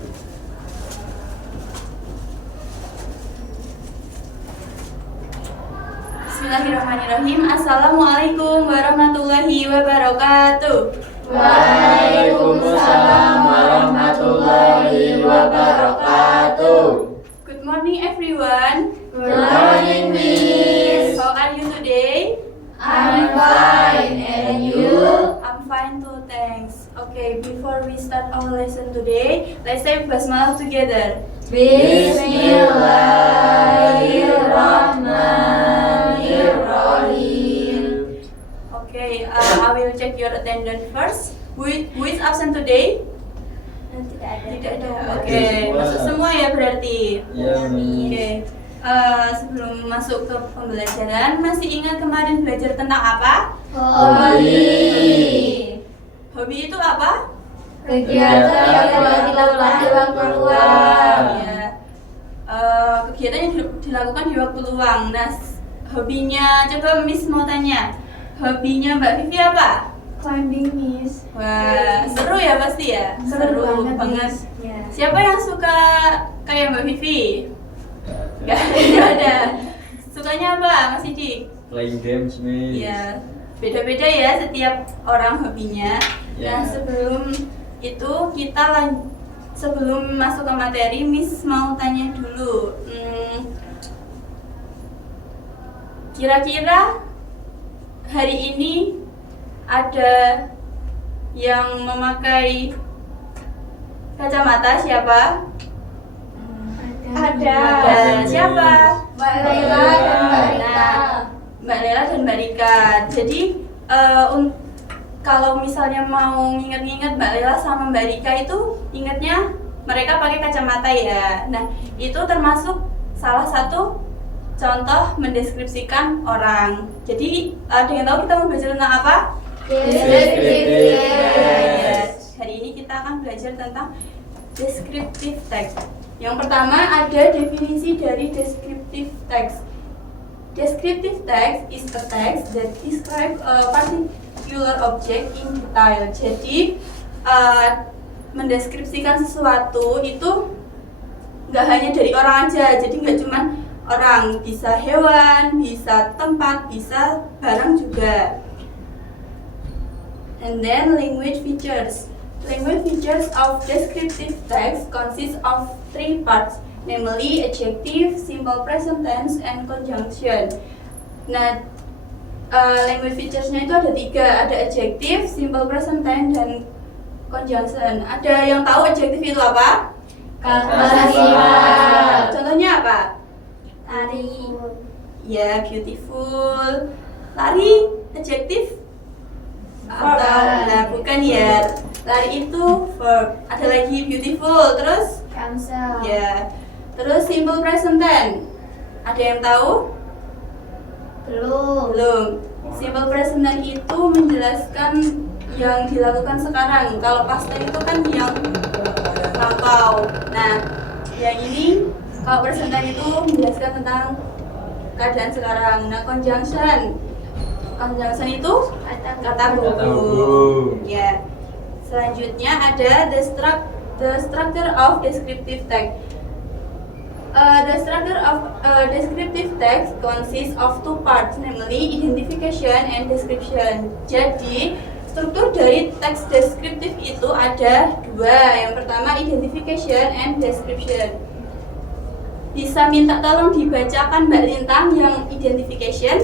Bismillahirrahmanirrahim. Assalamualaikum warahmatullahi wabarakatuh. Waalaikumsalam warahmatullahi wabarakatuh. Good morning everyone. Good morning, Miss. How are you today? I'm fine, and you? I'm fine too, thanks. Okay, before we start our lesson today, let's say basmalah together. Bismillahirrahmanirrahim. Okay, I will check your attendance first. Who is absent today? Tidak ada. Oke, masuk semua ya berarti. Ya, Miss. Oke. Sebelum masuk ke pembelajaran, masih ingat kemarin belajar tentang apa? Hobi. Hobi itu apa? Kegiatan yang telah dilakukan di waktu luang. Ya. Kegiatan yang dilakukan di waktu luang. Nah, hobinya, coba Miss mau tanya. Hobinya Mbak Vivi apa? Climbing, Miss. Wah, seru ya pasti ya? Seru banget. Ya. Siapa yang suka kayak Mbak Vivi? Gak ada. Sukanya apa, Mas Didi? Playing games, Miss. Iya, beda-beda ya setiap orang hobinya. Nah, Ya. sebelum itu sebelum masuk ke materi, Miss mau tanya dulu. Kira-kira hari ini ada yang memakai kacamata siapa? Ada. Siapa? Mbak Laila dan Mbak Rita. Nah, Mbak Lela dan Mbak Rika. Jadi kalau misalnya mau nginget-nginget Mbak Lela sama Mbak Rika itu ingetnya mereka pakai kacamata ya. Nah, itu termasuk salah satu contoh mendeskripsikan orang. Jadi ada yang tahu kita mau belajar tentang apa? Descriptive Yes. Hari ini kita akan belajar tentang descriptive text. Yang pertama ada definisi dari descriptive text. Descriptive text is a text that describes a particular object in detail. Jadi mendeskripsikan sesuatu itu nggak hanya dari orang aja. Jadi nggak cuma orang, bisa hewan, bisa tempat, bisa barang juga. And then language features. Language features of descriptive text consist of three parts, namely adjective, simple present tense, and conjunction. Nah, language features-nya itu ada tiga, ada adjective, simple present tense, dan conjunction. Ada yang tahu adjective itu apa? Kata sifat. Contohnya apa? Tari. Ya, beautiful. Lari, adjective? Atau, nah bukan ya. Lari itu verb. Ada lagi beautiful, terus? Cancel. Ya. Terus simple present tense. Ada yang tahu? Belum. Belum. Simple present tense itu menjelaskan yang dilakukan sekarang. Kalau past tense itu kan yang lampau. Nah, yang ini kalau present tense itu menjelaskan tentang keadaan sekarang. Nah, conjunction itu kata hubung. Ya. Selanjutnya ada the structure of descriptive text. The structure of descriptive text consists of two parts, namely identification and description. Jadi, struktur dari teks deskriptif itu ada dua. Yang pertama identification and description. Bisa minta tolong dibacakan Mbak Lintang yang identification?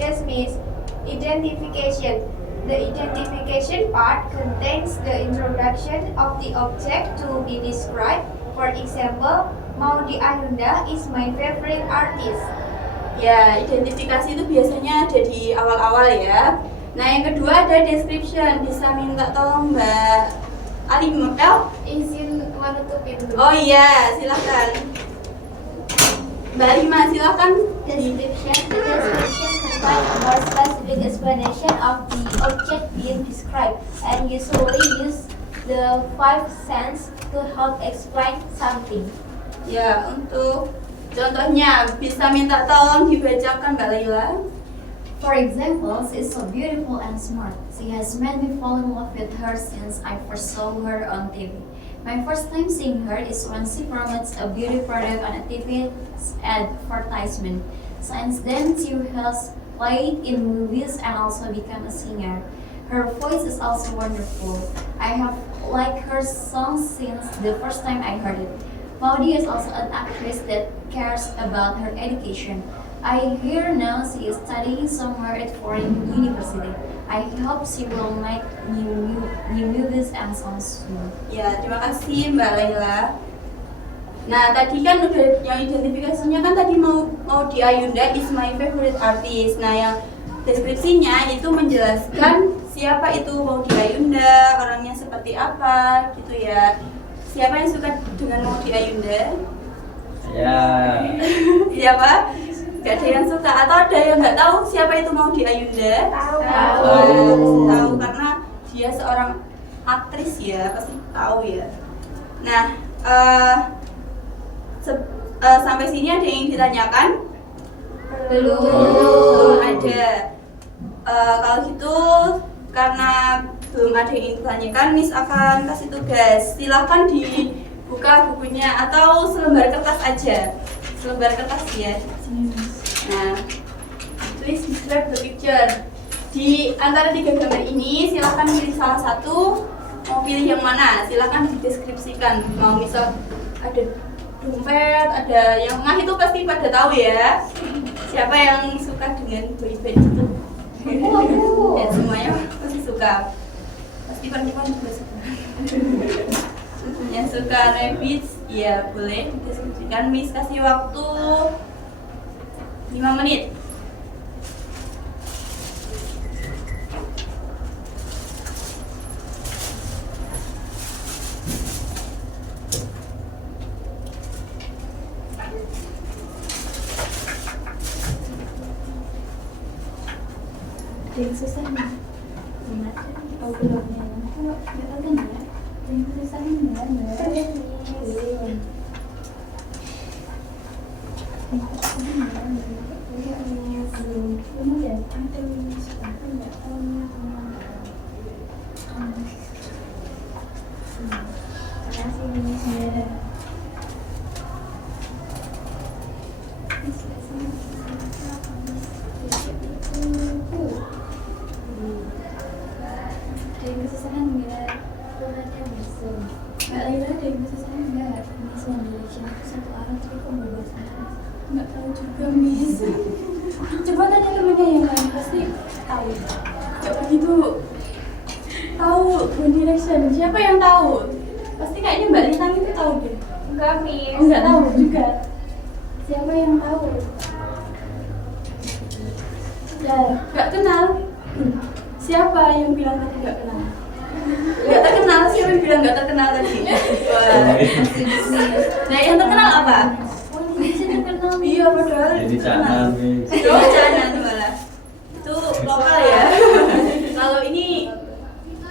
Yes, Miss. Identification. The identification part contains the introduction of the object to be described. For example, Maudy Ayunda is my favorite artist. Ya, identifikasi itu biasanya ada di awal-awal ya. Nah, yang kedua ada description. Bisa minta tolong Mbak Alimel? Izin menutup pintu. Oh iya, silakan. Mbak Lima, silakan. Description. The description contains a more specific explanation of the object being described and usually use the five sense to help explain something. Ya, untuk contohnya bisa minta tolong dibacakan Mbak Laila. For example, she is so beautiful and smart. She has made me fall in love with her since I first saw her on TV. My first time seeing her is when she promotes a beauty product on a TV advertisement. Since then, she has played in movies and also become a singer. Her voice is also wonderful. I have liked her songs since the first time I heard it. Maudie is also an actress that cares about her education. I hear now she is studying somewhere at foreign university. I hope she will make new movies and songs soon. Ya, terima kasih Mbak Laila. Nah, tadi kan udah yang identifikasinya kan tadi Maudy Ayunda is my favorite artist. Nah, yang deskripsinya itu menjelaskan siapa itu Maudy Ayunda, orangnya seperti apa, gitu ya. Siapa yang suka dengan Maudy Ayunda? Ya. Siapa? Gak ada yang suka atau ada yang nggak tahu siapa itu Maudy Ayunda? Tahu. Tahu karena dia seorang aktris ya, pasti tahu ya. Nah, sampai sini ada yang ditanyakan? Belum ada. Kalau gitu karena belum ada yang ditanyakan, Miss akan kasih tugas. Silakan dibuka bukunya atau selembar kertas aja. Selembar kertas ya. Nah, please describe the picture. Di antara 3 gambar ini silakan pilih salah satu. Mau pilih yang mana? Silakan dideskripsikan. Mau misal ada dompet, ada yang tengah itu pasti pada tahu ya. Siapa yang suka dengan boyband itu? Ya semuanya pasti suka. Pasti perempuan juga suka. Yang suka rabbits, ya boleh dideskripsikan. Miss kasih waktu 5 menit. Yang susah nih. Oh belum ya. Nggak tahu kan ya. Yang susah nih belum. Mbak Laila ada yang kesusahan nggak? Miss One Direction aku satu arah tapi kok berubah sama? Nggak tahu juga, Miss. Coba tanya temennya yang lain, pasti tahu. Nggak begitu tahu One Direction. Siapa yang tahu? Pasti kayaknya Mbak Lintang itu tahu deh. Enggak, Miss. Oh, nggak tahu juga. Siapa yang tahu? Ya, nggak kenal. Siapa yang bilang tadi nggak kenal? Nggak terkenal, siapa yang bilang nggak terkenal tadi? Wah. Nah, yang terkenal apa? One Direction terkenal. Iya, padahal Jadi Canan nih. Oh, Canan malah. Itu lokal ya. Kalau ini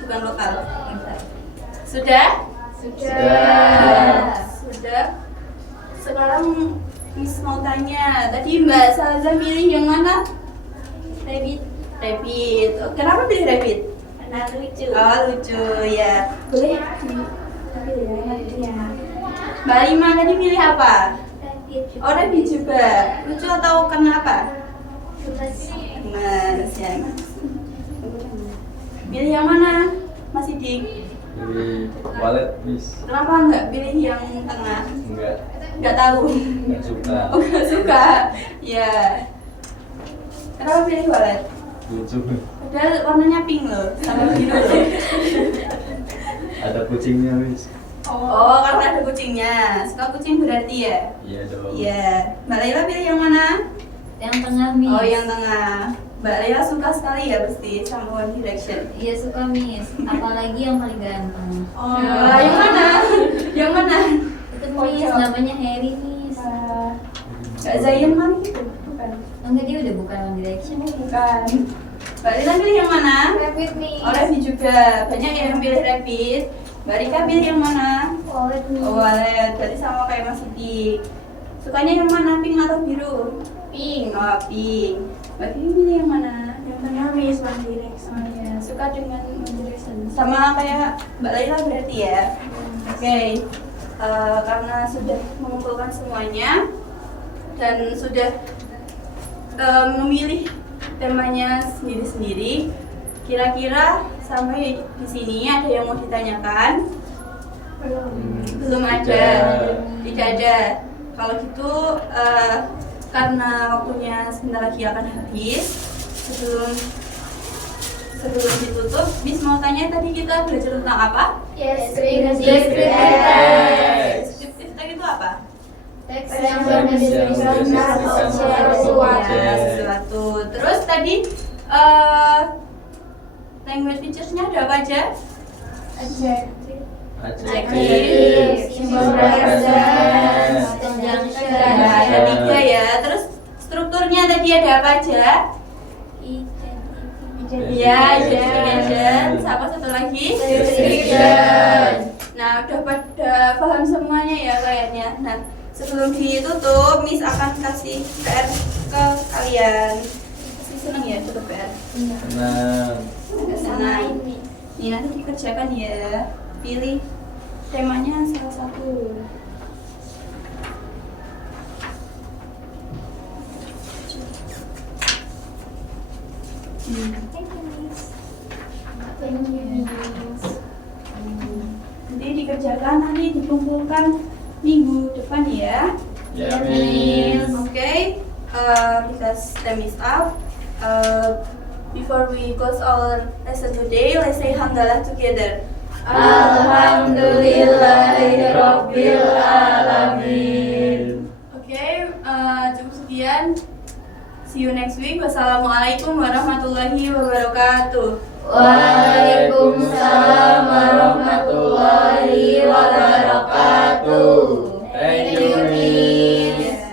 bukan lokal. Sudah? Sudah. Sekarang Miss mau tanya. Tadi Mbak Salza pilih yang mana? Rabbit. Oh, kenapa pilih rabbit? Karena lucu. Oh, lucu ya. Boleh pilih ya. Mbak Lima tadi pilih apa? Oh, rabbit juga. Lucu atau karena apa? Gemes ya. Pilih yang mana? Mas Sidik? Jadi wallet bis. Kenapa nggak pilih yang tengah? Nggak tahu. Nggak suka. Oh, nggak suka. Ya. Kenapa pilih wallet? Lucu. Padahal warnanya pink loh, sama biru loh. Ada kucingnya bis. Oh, karena ada kucingnya. Suka kucing berarti ya? Iya dong. Iya. Mbak Laila pilih yang mana? Yang tengah Miss. Oh, yang tengah. Mbak Laila suka sekali ya pasti sama One Direction. Iya suka Miss. Apalagi yang paling ganteng. Oh, yang mana? Yang mana? Itu Miss namanya Harry Miss. Mbak Zayan mana gitu? Bukan. Enggak dia udah bukan One Direction. Bukan. Mbak Lila pilih yang mana? Rabbit, Miss. Oh, rabbit juga. Banyak yang pilih rabbit. Mbak Rika pilih yang mana? Wallet, Miss. Oh, wallet. Berarti sama kayak Mas Sidik. Sukanya yang mana? Pink atau biru? Pink. Oh, pink. Mbak Vivi pilih yang mana? Yang tengah, Miss. One Direction. Oh ya, suka dengan One Direction. Sama kayak Mbak Laila berarti ya? Oke. Oke, karena sudah mengumpulkan semuanya dan sudah memilih temanya sendiri-sendiri, kira-kira sampai di sini ada yang mau ditanyakan? Belum ada, tidak ada. Kalau gitu, karena waktunya sebentar lagi akan habis, sebelum ditutup, Miss mau tanya tadi kita belajar tentang apa? Descriptive Deskriptif tadi itu apa? text yang mendeskripsikan Sesuatu. Terus tadi language features-nya ada apa aja? adjective, Adjective, symbol presence, conjunction, Ada 3 ya. Terus strukturnya tadi ada apa aja? Iya, identification. Sama satu lagi? Description. Nah, udah pada paham semuanya ya kayaknya. Nah, sebelum ditutup, Miss akan kasih PR ke kalian. Pasti seneng ya dapat PR? Senang. Agak senang. Nih, nanti dikerjakan ya. Pilih temanya salah satu. Nanti dikerjakan, nanti dikumpulkan minggu depan ya. Ya, Miss. Okay, because time is up. Before we close our lesson today, let's say hamdalah together. Alhamdulillahirabbil alamin. Okay, cukup sekian. See you next week. Wassalamualaikum warahmatullahi wabarakatuh. Waalaikumsalam warahmatullahi wabarakatuh. Thank you, Miss. Yes.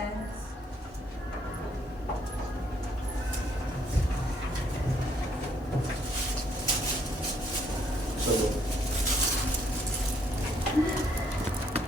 So,